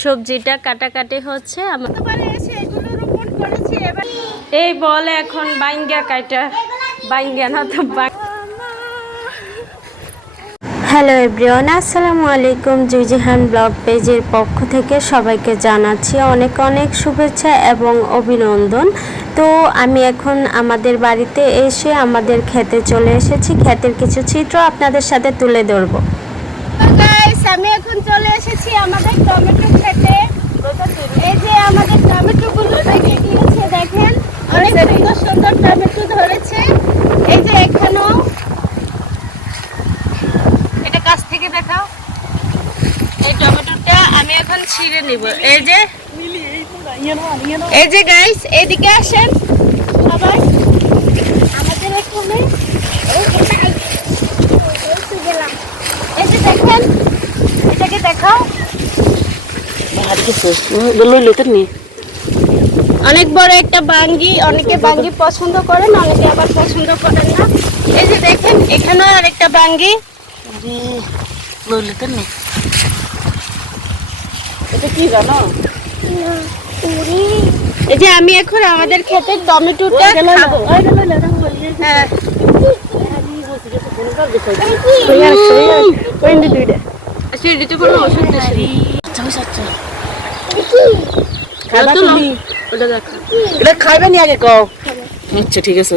সবজিটা কাটাকাটি হচ্ছে। এই বলে এখন বাইঙ্গা কাটা, বাইঙ্গা না তো। হ্যালো এভরিওয়ান, আসসালামু আলাইকুম। জুজিহান ব্লগ পেজের পক্ষ থেকে সবাইকে জানাচ্ছি অনেক অনেক শুভেচ্ছা এবং অভিনন্দন। তো আমি এখন আমাদের বাড়িতে এসে আমাদের খেতে চলে এসেছি। ক্ষেতের কিছু চিত্র আপনাদের সাথে তুলে ধরবো। আমি এখন চলে এসেছি আমাদের টমেটো খেতে। এই যে আমাদের টমেটো গুলো থেকে দিয়েছে, দেখেন অনেক সুন্দর সুন্দর টমেটো ধরেছে। এই যে এখানেও, এটা কাছ থেকে দেখাও। এই টমেটোটা আমি এখন ছিঁড়ে নিব। এই যে গাইস, এইদিকে আসেন সবাই। আমাদের এখানে এই যে দেখেন, এটাকে দেখাও। অনেক বড় একটা বাঙ্গি। অনেকে বাঙ্গি পছন্দ করেন, অনেকে আবার পছন্দ করেন না। এই যে দেখেন, এখানে আর একটা বাঙ্গি। এটা কি জানো? এই যে আমি এখন আমাদের ক্ষেতের টমেটোটা খাবো। হ্যাঁ, খাইবেন আগে কও। আচ্ছা ঠিক আছে।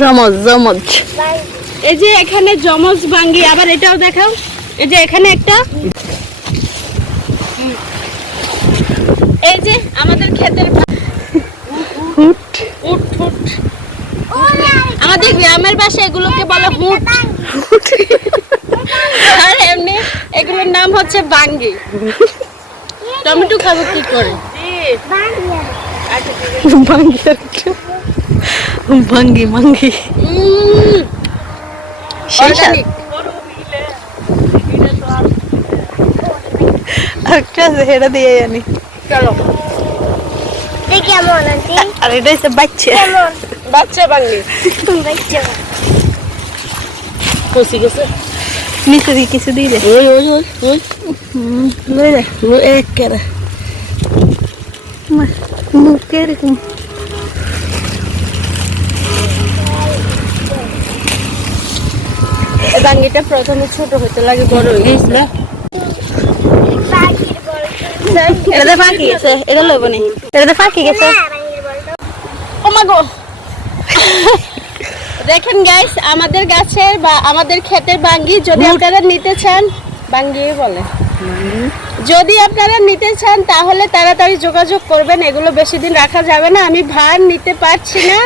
জমজ জমজ। এই যে এখানে জমজ বাঙ্গি। আবার এটাও দেখাও। এই যে এখানে একটা। এই যে আমাদের ক্ষেতের আমাদের গ্রামের ভাষায় এগুলোকে বলে হুট। আর এমনি এগুলোর নাম হচ্ছে বাঙ্গি। টমেটো খাবো কি করে? ভাঙ্গি মাঙ্গি হেটা দিয়ে জানি। চলো, আর এটা হচ্ছে বাচ্চা বাচ্চা বাঙ্গি। খুশি গেছে নিচে দিয়ে কিছু দিয়ে দে। একেবারে মুখে এরকম। বাঙ্গিটা প্রথমে ছোট হতে লাগে, বড় হয়ে গেছে। এটাতে ফাঁকি গেছে, এটা লইব নি। এটাতে ফাঁকি গেছে। ও মা গো, দেখেন গাইস, আমাদের গাছের বা আমাদের ক্ষেতের বাঙ্গি যদি আপনারা নিতে চান, বাঙ্গি বলে, যদি আপনারা নিতে চান তাহলে তাড়াতাড়ি যোগাযোগ করবেন। এগুলো বেশি দিন রাখা যাবে না। আমি ভার নিতে পারছি না,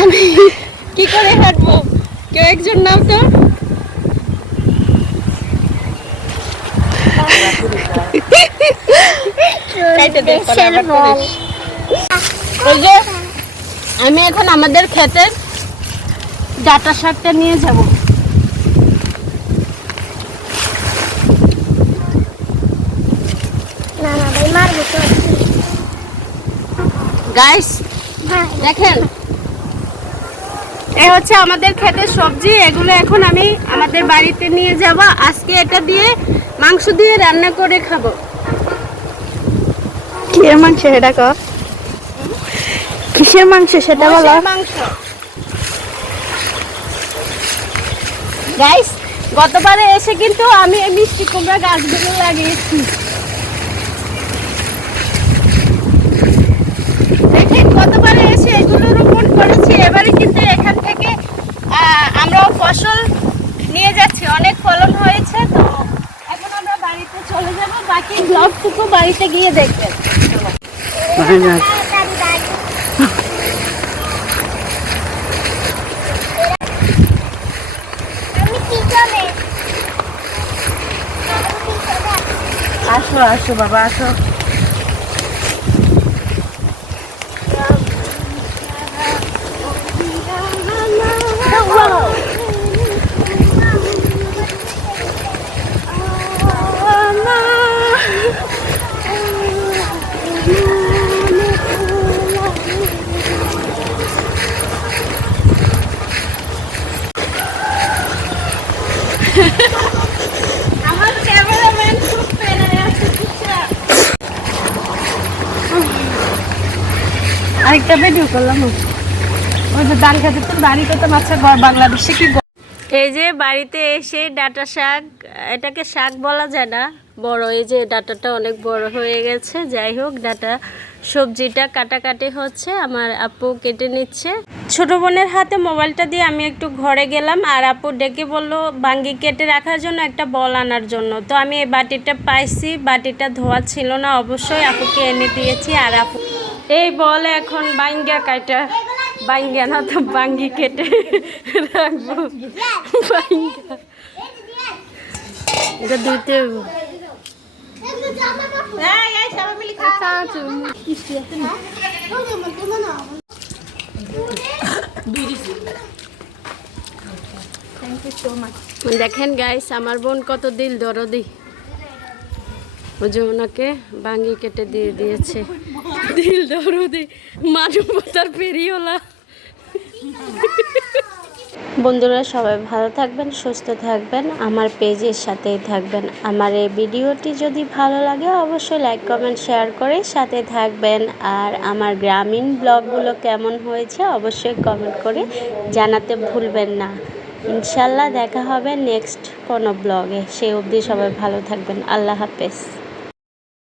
আমি কি করে হাঁটবো? কেউ একজন নাও তো। আমি এখন আমাদের ক্ষেতের ডাটা শাকটা নিয়ে যাব। গাইস দেখেন, এই হচ্ছে আমাদের ক্ষেতের সবজি। এগুলো এখন আমি আমাদের বাড়িতে নিয়ে যাব। আজকে এটা দিয়ে মাংস দিয়ে রান্না করে খাবো। কিসের মাংস সেটা কর? কিসের মাংস সেটা বলো। মাংস। গাইস, গতবারে এসে কিন্তু আমি এই মিষ্টি কুমড়া গাছগুলো লাগিয়েছি। দেখেন, গতবারে এসে এগুলো রোপণ করেছি। এবারে কিন্তু এখান থেকে আমরাও ফসল নিয়ে যাচ্ছি। অনেক ফলন হয়েছে। তো এখন আমরা বাড়িতে চলে যাব। বাকি ব্লগটুকু বাড়িতে গিয়ে দেখবেন। আসো আসো বাবা, আসো। আমার ক্যামেরাম্যান খুব আরেকটা ভিডিও করলাম ওই যে ধান খেতে তো দাঁড়ি করতে মাছে বাংলাদেশে কি এই যে বাড়িতে এসে ডাঁটা শাক, এটাকে শাক বলা যায় না, বড়, এই যে ডাঁটাটা অনেক বড় হয়ে গেছে। যাই হোক, ডাঁটা সবজিটা কাটাকাটি হচ্ছে, আমার আপু কেটে নিচ্ছে। ছোট বোনের হাতে মোবাইলটা দিয়ে আমি একটু ঘরে গেলাম, আর আপু ডেকে বললো বাঙ্গি কেটে রাখার জন্য একটা বল আনার জন্য। তো আমি এই বাটিটা পাইছি, বাটিটা ধোয়া ছিল না, অবশ্যই আপুকে এনে দিয়েছি। আর আপু এই বলে এখন বাঙ্গা কাটা, বাঙ্গা না তো বাঙ্গি কেটে রাখবো। বাঙ্গা এটা দিতে হবে। দেখেন গাইস, আমার বোন কত দিল দরদি, ওই যে ওনাকে বাঙ্গি কেটে দিয়ে দিয়েছে। দিল দরদি, মানবতার পেরিওলা। বন্ধুরা সবাই ভালো থাকবেন, সুস্থ থাকবেন, আমার পেজের সাথেই থাকবেন। আমার এই ভিডিওটি যদি ভালো লাগে অবশ্যই লাইক কমেন্ট শেয়ার করে সাথে থাকবেন। আর আমার গ্রামীণ ব্লগগুলো কেমন হয়েছে অবশ্যই কমেন্ট করে জানাতে ভুলবেন না। ইনশাল্লাহ দেখা হবে নেক্সট কোনো ব্লগে। সেই অবধি সবাই ভালো থাকবেন। আল্লাহ হাফেজ।